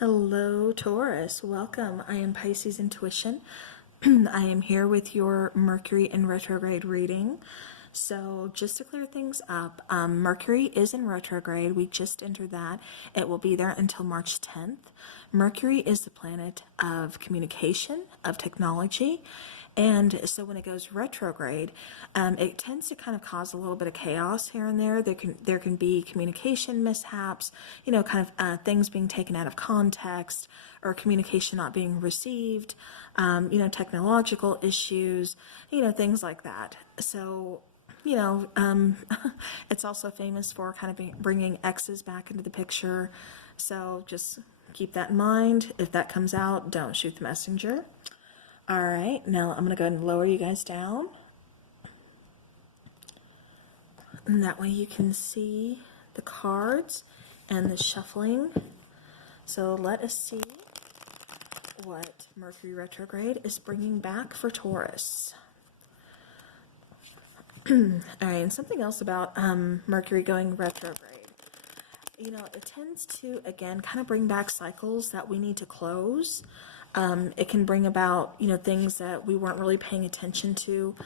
Hello, Taurus. Welcome. I am Pisces Intuition. I am here with your Mercury in retrograde reading. So just to clear things up, Mercury is in retrograde. We just entered that. It will be there until March 10th. Mercury is the planet of communication, of technology. And so when it goes retrograde, it tends to kind of cause a little bit of chaos here and there. There can be communication mishaps, kind of things being taken out of context or communication not being received, technological issues, things like that. So, it's also famous for kind of bringing exes back into the picture. So just keep that in mind. If that comes out, don't shoot the messenger. All right, now I'm going to go ahead and lower you guys down. And that way you can see the cards and the shuffling. So let us see what Mercury retrograde is bringing back for Taurus. All right, and something else about Mercury going retrograde. It tends to, again, kind of bring back cycles that we need to close. It can bring about, things that we weren't really paying attention to,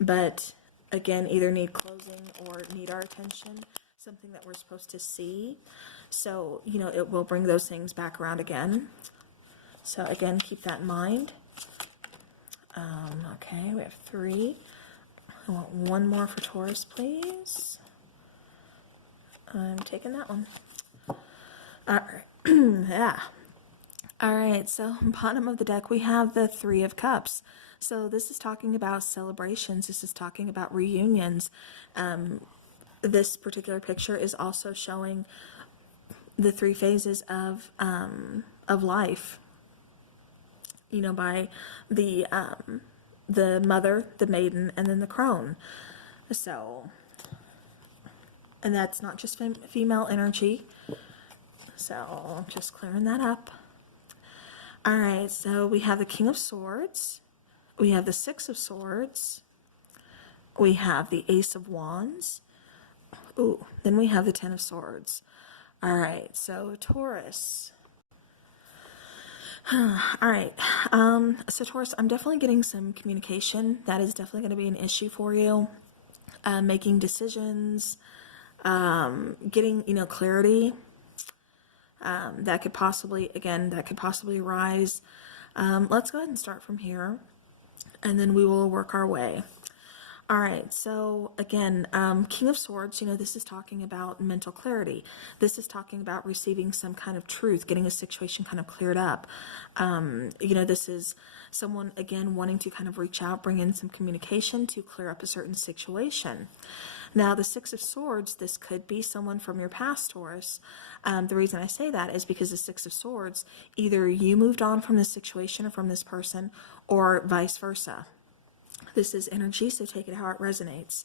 but again, either need closing or need our attention, something that we're supposed to see. So, it will bring those things back around again. So again, keep that in mind. Okay, we have 3. I want one more for Taurus, please. I'm taking that one. All right. Yeah. All right, so bottom of the deck, we have the 3 of Cups. So this is talking about celebrations. This is talking about reunions. This particular picture is also showing the 3 phases of life. By the mother, the maiden, and then the crone. So, and that's not just female energy. So just clearing that up. All right, so we have the King of Swords, we have the 6 of Swords, we have the Ace of Wands, ooh, then we have the 10 of Swords. All right, so Taurus. All right, so Taurus, I'm definitely getting some communication. That is definitely going to be an issue for you. Making decisions, getting, clarity. That could possibly arise. Let's go ahead and start from here, and then we will work our way. All right, so again, King of Swords, this is talking about mental clarity. This is talking about receiving some kind of truth, getting a situation kind of cleared up. This is someone, again, wanting to kind of reach out, bring in some communication to clear up a certain situation. Now, the 6 of Swords, this could be someone from your past, Taurus. The reason I say that is because the 6 of Swords, either you moved on from this situation or from this person, or vice versa. This is energy, so take it how it resonates.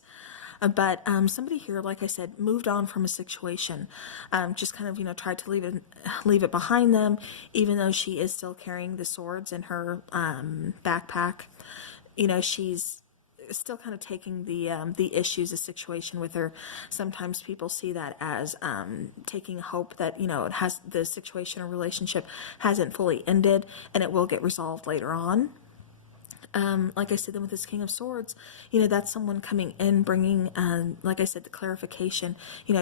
But somebody here, like I said, moved on from a situation, just kind of, tried to leave it behind them, even though she is still carrying the swords in her backpack. She's still kind of taking the issues, the situation with her. Sometimes people see that as taking hope that, it has, the situation or relationship hasn't fully ended and it will get resolved later on. Like I said, then with this King of Swords, that's someone coming in, bringing, like I said, the clarification,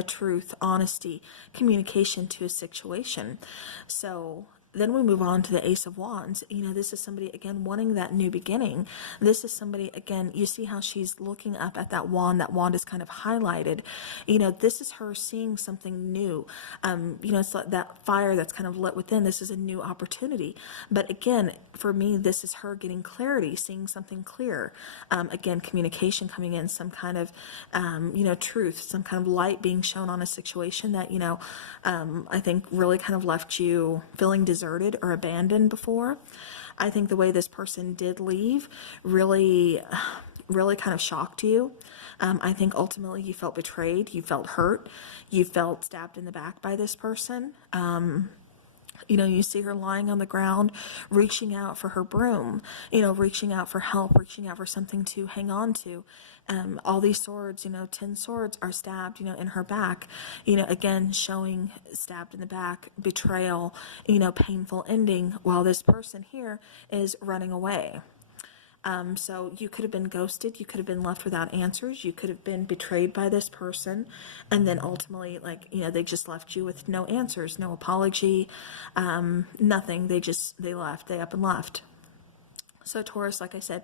truth, honesty, communication to a situation. So then we move on to the Ace of Wands. This is somebody, again, wanting that new beginning. This is somebody, again, you see how she's looking up at that wand. That wand is kind of highlighted. This is her seeing something new. It's like that fire that's kind of lit within. This is a new opportunity. But again, for me, this is her getting clarity, seeing something clear. Again, communication coming in, some kind of, truth, some kind of light being shown on a situation that, I think really kind of left you feeling deserted or abandoned before. I think the way this person did leave really kind of shocked you. I think ultimately you felt betrayed, you felt hurt, you felt stabbed in the back by this person. You know, you see her lying on the ground, reaching out for her broom, you know, reaching out for help, reaching out for something to hang on to. All these swords, you know, 10 swords are stabbed, you know, in her back, you know, again, showing stabbed in the back, betrayal, you know, painful ending, while this person here is running away. So you could have been ghosted, you could have been left without answers, you could have been betrayed by this person, and then ultimately, like, you know, they just left you with no answers, no apology, nothing. They left, they up and left. So Taurus, like I said,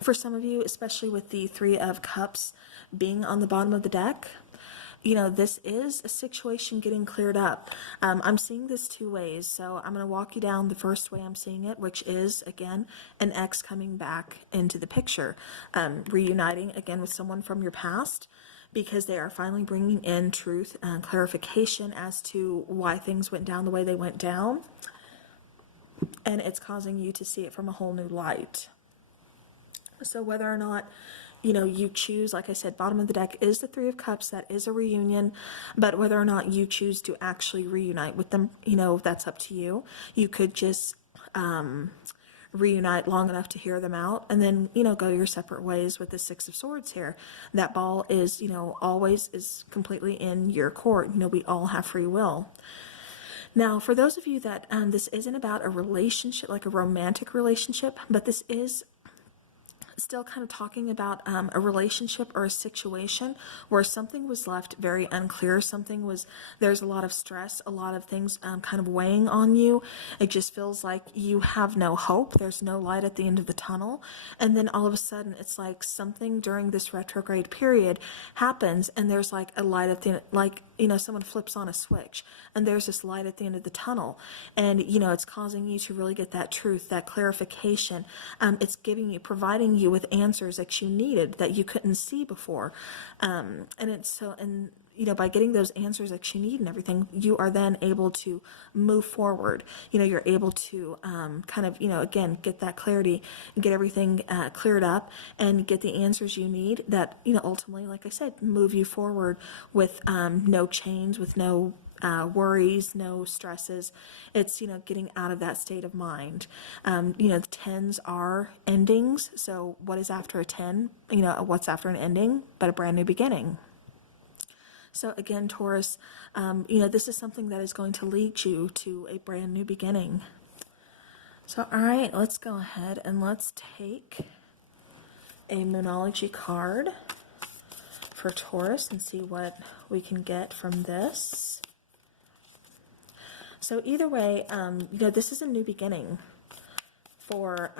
for some of you, especially with the Three of Cups being on the bottom of the deck, you know, this is a situation getting cleared up. I'm seeing this two ways. So I'm going to walk you down the first way I'm seeing it, which is, again, an ex coming back into the picture, reuniting again with someone from your past, because they are finally bringing in truth and clarification as to why things went down the way they went down. And it's causing you to see it from a whole new light. So whether or not, you know, you choose, like I said, bottom of the deck is the Three of Cups, that is a reunion, but whether or not you choose to actually reunite with them, you know, that's up to you. You could just reunite long enough to hear them out and then, you know, go your separate ways with the Six of Swords here. That ball is, you know, always is completely in your court. You know, we all have free will. Now, for those of you that this isn't about a relationship, like a romantic relationship, but this is still kind of talking about a relationship or a situation where something was left very unclear. There's a lot of stress, a lot of things kind of weighing on you. It just feels like you have no hope. There's no light at the end of the tunnel. And then all of a sudden, it's like something during this retrograde period happens, and there's like a light at the end, like, you know, someone flips on a switch and there's this light at the end of the tunnel, and, you know, it's causing you to really get that truth, that clarification. It's providing you with answers that you needed that you couldn't see before. And you know, by getting those answers that you need and everything, you are then able to move forward. You know, you're able to kind of, you know, again, get that clarity, get everything cleared up, and get the answers you need that, you know, ultimately, like I said, move you forward with no chains, with no worries, no stresses. It's, you know, getting out of that state of mind. You know, the 10s are endings. So what is after a 10? You know, what's after an ending but a brand new beginning? So again, Taurus, you know, this is something that is going to lead you to a brand new beginning. So, all right, let's go ahead and let's take a Moonology card for Taurus and see what we can get from this. So either way, you know, this is a new beginning for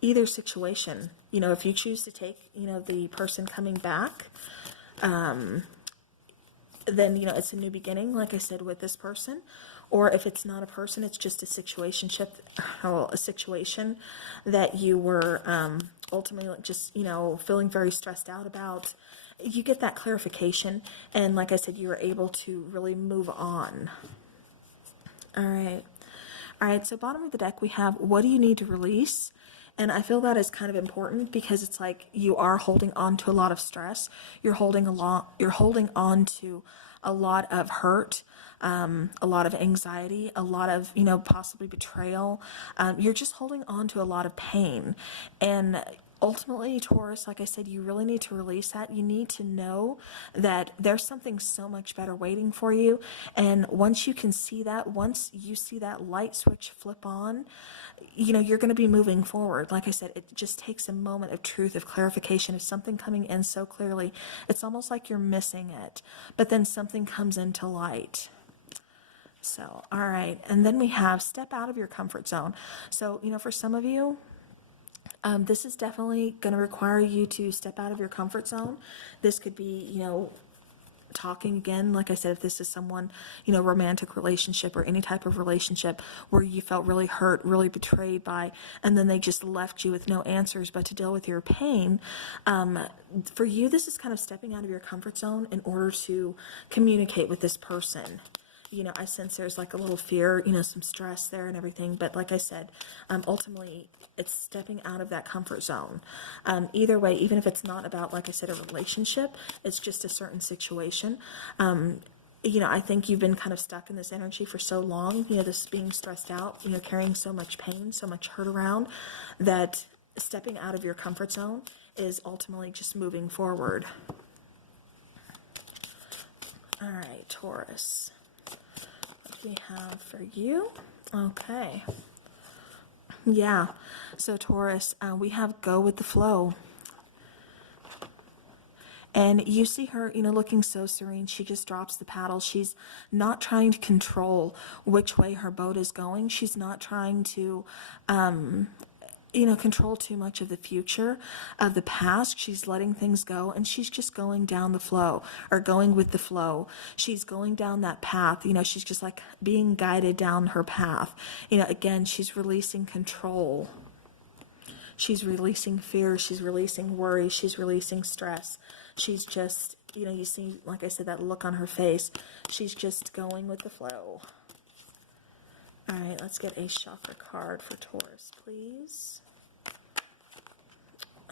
either situation. You know, if you choose to take, you know, the person coming back, then, you know, it's a new beginning, like I said, with this person. Or if it's not a person, it's just a situation that you were ultimately just, you know, feeling very stressed out about. You get that clarification, and like I said, you were able to really move on. All right, so bottom of the deck we have, what do you need to release? And I feel that is kind of important because it's like you are holding on to a lot of stress. You're holding on to a lot of hurt, a lot of anxiety, a lot of, you know, possibly betrayal. You're just holding on to a lot of pain. And ultimately, Taurus, like I said, you really need to release that. You need to know that there's something so much better waiting for you. And once you can see that, once you see that light switch flip on, you know, you're going to be moving forward. Like I said, it just takes a moment of truth, of clarification, of something coming in so clearly. It's almost like you're missing it, but then something comes into light. So, all right. And then we have step out of your comfort zone. So, you know, for some of you, this is definitely going to require you to step out of your comfort zone. This could be, you know, talking again, like I said, if this is someone, you know, romantic relationship or any type of relationship where you felt really hurt, really betrayed by, and then they just left you with no answers but to deal with your pain. For you, this is kind of stepping out of your comfort zone in order to communicate with this person. You know, I sense there's like a little fear, you know, some stress there and everything. But like I said, ultimately, it's stepping out of that comfort zone. Either way, even if it's not about, like I said, a relationship, it's just a certain situation. I think you've been kind of stuck in this energy for so long, this being stressed out, carrying so much pain, so much hurt around, that stepping out of your comfort zone is ultimately just moving forward. All right, Taurus. What do we have for you? Okay. Yeah. So Taurus, we have go with the flow. And you see her, looking so serene. She just drops the paddle. She's not trying to control which way her boat is going. She's not trying to, control too much of the future, of the past. She's letting things go, and she's just going down the flow, or going with the flow. She's going down that path. She's just like being guided down her path. Again, she's releasing control. She's releasing fear. She's releasing worry. She's releasing stress. She's just, you see, like I said, that look on her face. She's just going with the flow. All right, let's get a chakra card for Taurus, please.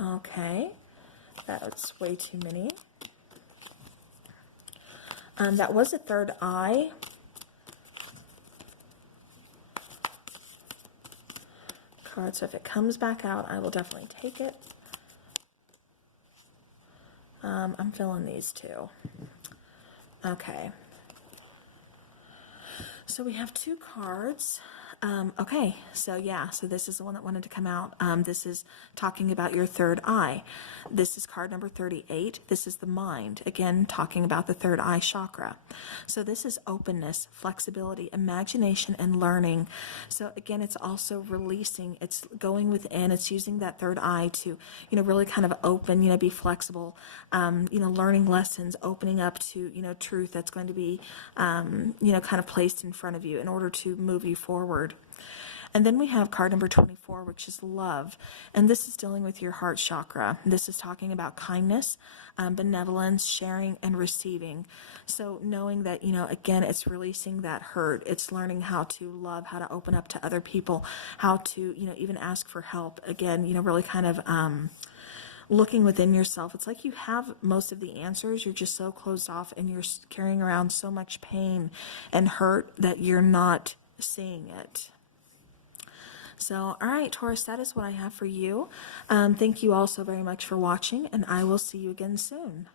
Okay, that's way too many. That was a third eye. Card, so if it comes back out, I will definitely take it. I'm feeling these two. Okay. So we have two cards. Okay, so yeah, so this is the one that wanted to come out. This is talking about your third eye. This is card number 38. This is the mind, again, talking about the third eye chakra. So this is openness, flexibility, imagination, and learning. So again, it's also releasing, it's going within, it's using that third eye to, really kind of open, be flexible, learning lessons, opening up to, truth that's going to be, kind of placed in front of you in order to move you forward. And then we have card number 24, which is love. And this is dealing with your heart chakra. This is talking about kindness, benevolence, sharing, and receiving. So knowing that, again, it's releasing that hurt. It's learning how to love, how to open up to other people, how to, even ask for help. Again, really kind of looking within yourself. It's like you have most of the answers. You're just so closed off, and you're carrying around so much pain and hurt that you're not seeing it. So, all right, Taurus, that is what I have for you. Thank you all so very much for watching, and I will see you again soon.